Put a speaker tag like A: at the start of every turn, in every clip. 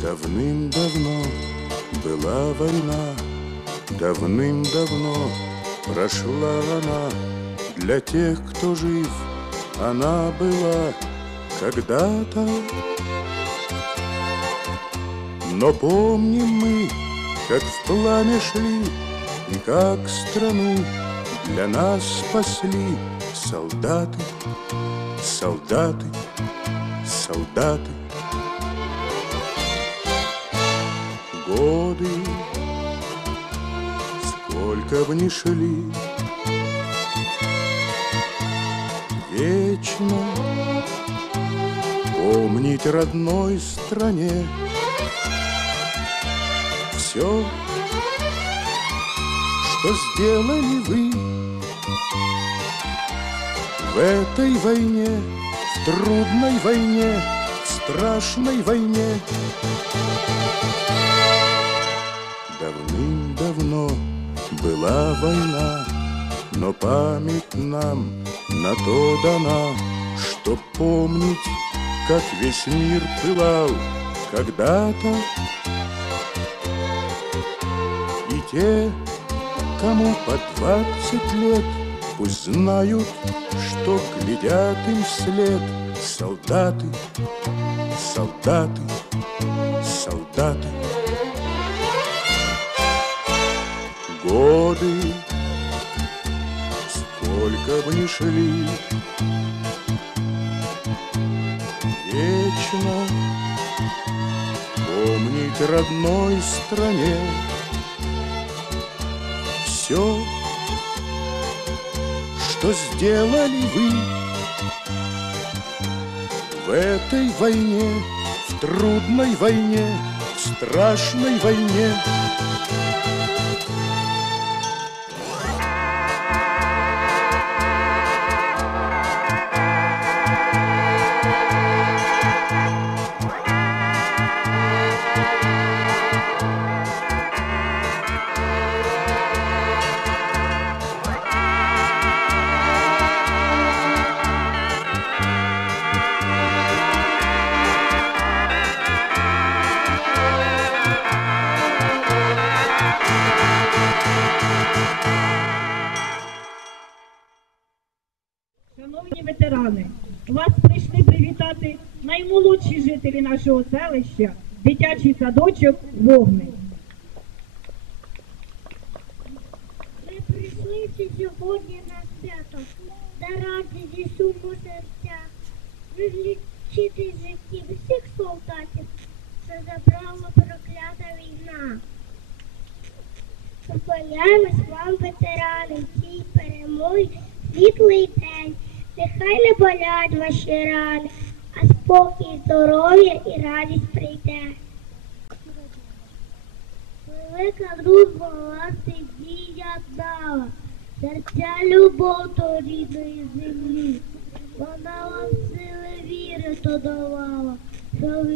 A: Давным-давно была война, Давным-давно прошла она. Для тех, кто жив, она была когда-то. Но помним мы, как в пламя шли И как страну для нас спасли Солдаты, солдаты, солдаты Годы, сколько бы ни шли. Вечно помнить родной стране Все, что сделали вы В этой войне, в трудной войне, в страшной войне война Но память нам на то дана Чтоб помнить, как весь мир пылал когда-то. И те, кому по двадцать лет Пусть знают, что глядят им вслед. Солдаты, солдаты, солдаты Годы, сколько бы ни шли Вечно помнить родной стране Все, что сделали вы В этой войне, в трудной войне, в страшной войне
B: вас прийшли привітати наймолодші жителі нашого селища, дитячий садочок Вогник.
C: Ми прийшли всі сьогодні на свято, та раді зі суму серця, вивлічити життів всіх солдатів, що забрала проклята війна. Поклоняємось вам, ветерани, цій перемогі світлий день. Нехай не болять ваші рани, а спокій, здоров'я і радість прийде. Велика дружба вас з'єднала, серця любов до рідної землі. Вона вам сили віри додавала, що ви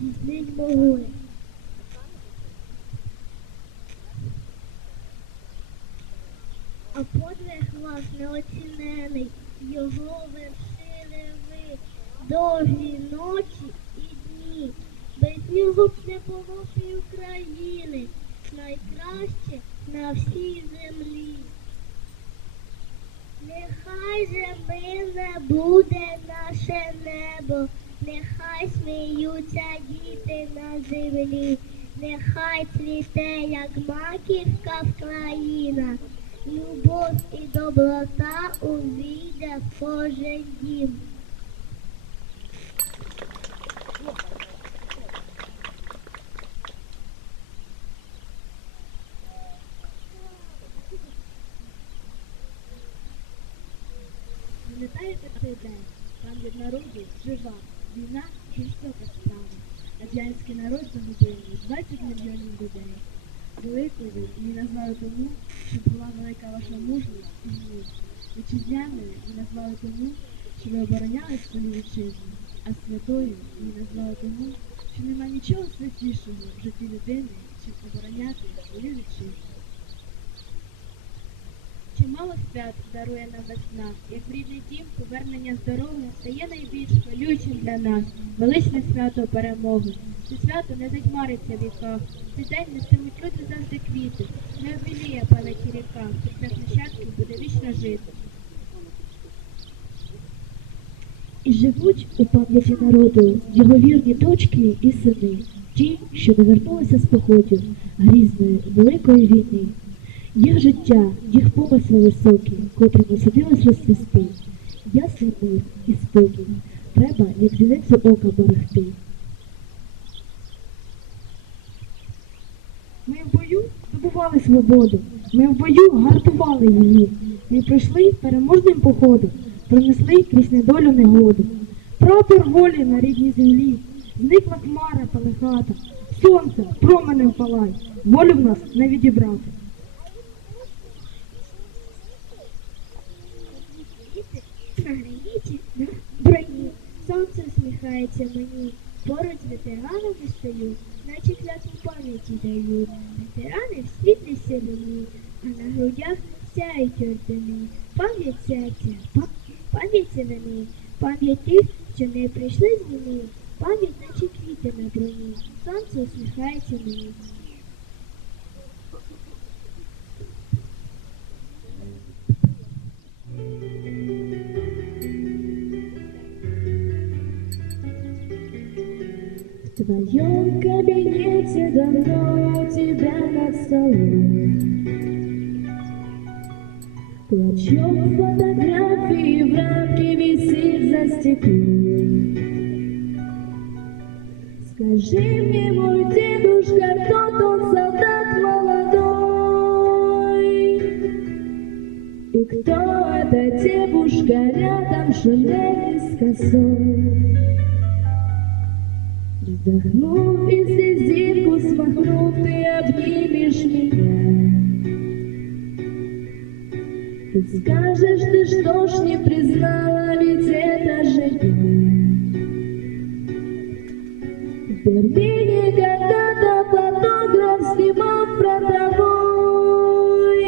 C: здійснить могли. А подвиг неоцінений, його вершили ви. Довгі ночі і дні. Без нього б не було і України, найкраще на всій землі. Нехай же миле буде наше небо, нехай сміються діти на землі, нехай цвіте, як маківка в країна, любов і доброта увійде в кожен дім.
D: Пам'ятаєте цей день? Там від народу жива, війна жорстока справа. Радянський народ загубив 20 мільйонів людей. Великою її назвали тому, що була велика ваша мужність і злість. Вітчизняною її назвали тому, що ви обороняли свою вітчизну, а святою її назвали тому, що нема нічого святішого в житті людини, чим обороняти свою вітчизну. Чимало свят дарує нам весна, як в рідний дім повернення здоров'я стає найбільш хвилюючим для нас, величне свято перемоги. Це свято не затьмариться віках, цей день нестимуть люди завжди квіти, не обміліє пам'яті ріка, серцях нащадків буде вічно жити.
E: І живуть у пам'яті народу його вірні дочки і сини, ті, що не вернулися з походів грізної великої війни. Їх життя, їх помисли високі, котрими судилось розцвісти. Ясний мир і спокій. Треба, як зіницю ока берегти.
F: Ми в бою здобували свободу, ми в бою гартували її. Ми пройшли переможним походом, пронесли крізь недолю негоду. Прапор волі на рідній землі, зникла хмара палехата, сонце променем палай, волю в нас не відібрати.
C: На граніті на броні сонце усміхається мені. Поруч з ветеранами стою, наче клятву пам'яті даю. Ветерани в світлій сивині, а на грудях сяють ордени. Пам'ять серця, па- пам'ять сивини, пам'ять тих, що не прийшли з війни. Пам'ять, наче квіти на броні. Сонце усміхається мені.
E: В твоем кабинете давно у тебя над столом Клочок фотографии в рамке висит за стеклом Скажи мне, мой дедушка, тот солдат молодой? И кто эта девушка рядом шинель с косой? Вздохнув и слезинку смахнув, ты обнимешь меня. Ты скажешь, ты что ж не признала, ведь это же я. В Берлине когда-то фотограф снимал про тобой.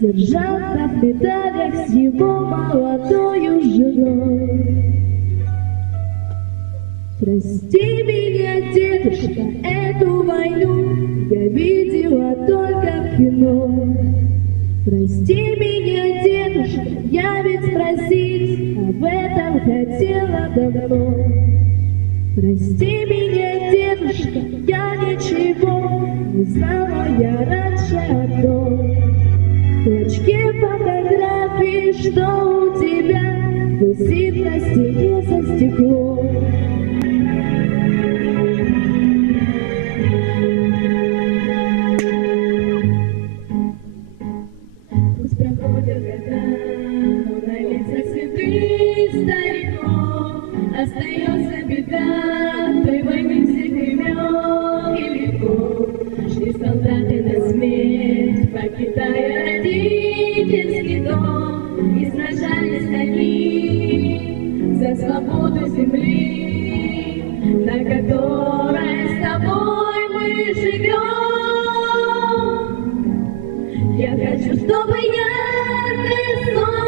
E: Сержант в медалях с его молодою женой. Прости меня, дедушка, эту войну я видела только в кино. Прости меня, дедушка, я ведь спросить об этом хотела давно. Прости меня, дедушка, я ничего не знала я раньше о том. Клочки фотографий, что
D: лицах цветы стариков Остается беда. Той войны всех времен Шли солдаты на смерть, покидая родительский дом. И сражались за свободу земли На которой с тобой мы живем я хочу, чтобы яркое солнце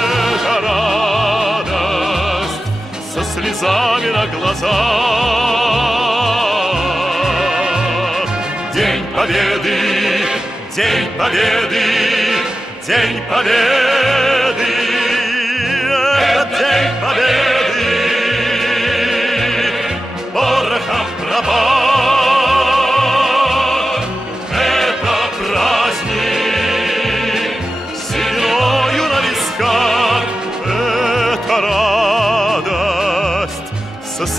G: Слезами на глазах. День победы, день победы, день победы.